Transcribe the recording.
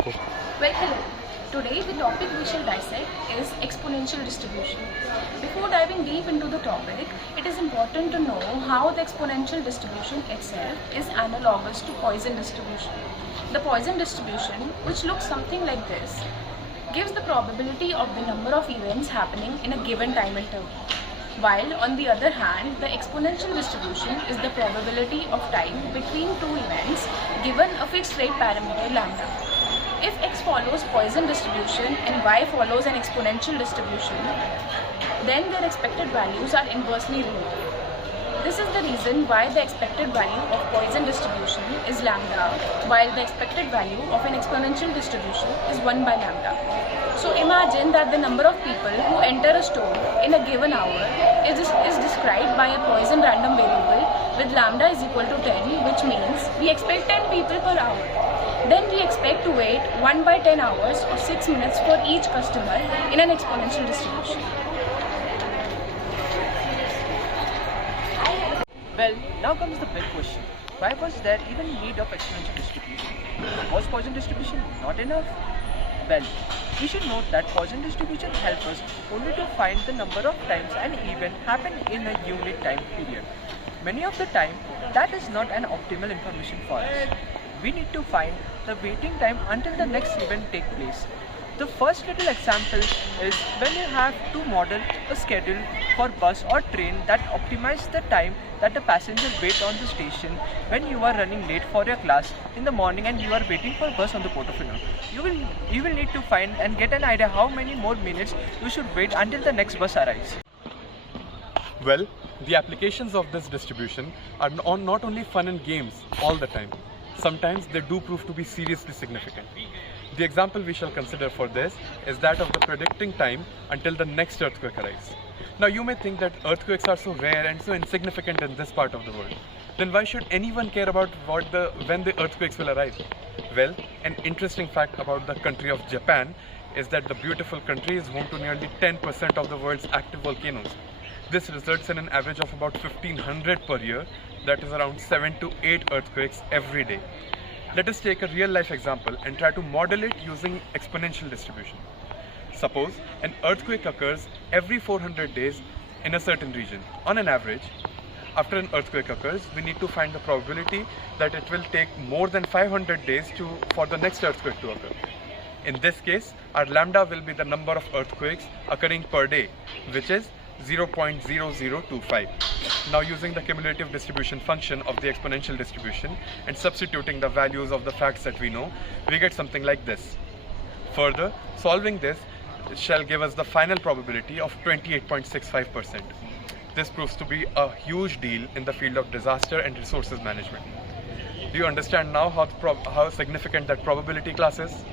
Well, hello. Today the topic we shall dissect is exponential distribution. Before diving deep into the topic, it is important to know how the exponential distribution itself is analogous to Poisson distribution. The Poisson distribution, which looks something like this, gives the probability of the number of events happening in a given time interval. While on the other hand, the exponential distribution is the probability of time between two events given a fixed rate parameter lambda. If x follows Poisson distribution and y follows an exponential distribution, then their expected values are inversely related. This is the reason why the expected value of Poisson distribution is lambda, while the expected value of an exponential distribution is 1 by lambda. So imagine that the number of people who enter a store in a given hour is described by a Poisson random variable with lambda is equal to 10, which means we expect 10 people per hour. Then we expect to wait 1 by 10 hours or 6 minutes for each customer in an exponential distribution. Well, now comes the big question. Why was there even need of exponential distribution? Was Poisson distribution not enough? Well, we should note that Poisson distribution helps us only to find the number of times an event happen in a unit time period. Many of the time, that is not an optimal information for us. We need to find the waiting time until the next event takes place. The first little example is when you have to model a schedule for bus or train that optimizes the time that the passengers wait on the station when you are running late for your class in the morning and you are waiting for bus on the Portofino. You will need to find and get an idea how many more minutes you should wait until the next bus arrives. Well, the applications of this distribution are not only fun and games all the time. Sometimes they do prove to be seriously significant. The example we shall consider for this is that of the predicting time until the next earthquake arrives. Now you may think that earthquakes are so rare and so insignificant in this part of the world. Then why should anyone care about when the earthquakes will arrive? Well, an interesting fact about the country of Japan is that the beautiful country is home to nearly 10% of the world's active volcanoes. This results in an average of about 1500 per year, that is around 7 to 8 earthquakes every day. Let us take a real life example and try to model it using exponential distribution. Suppose an earthquake occurs every 400 days in a certain region. On an average, after an earthquake occurs, we need to find the probability that it will take more than 500 days for the next earthquake to occur. In this case, our lambda will be the number of earthquakes occurring per day, which is 0.0025. Now using the cumulative distribution function of the exponential distribution and substituting the values of the facts that we know, we get something like this. Further, solving this shall give us the final probability of 28.65%. This proves to be a huge deal in the field of disaster and resources management. Do you understand now how significant that probability class is?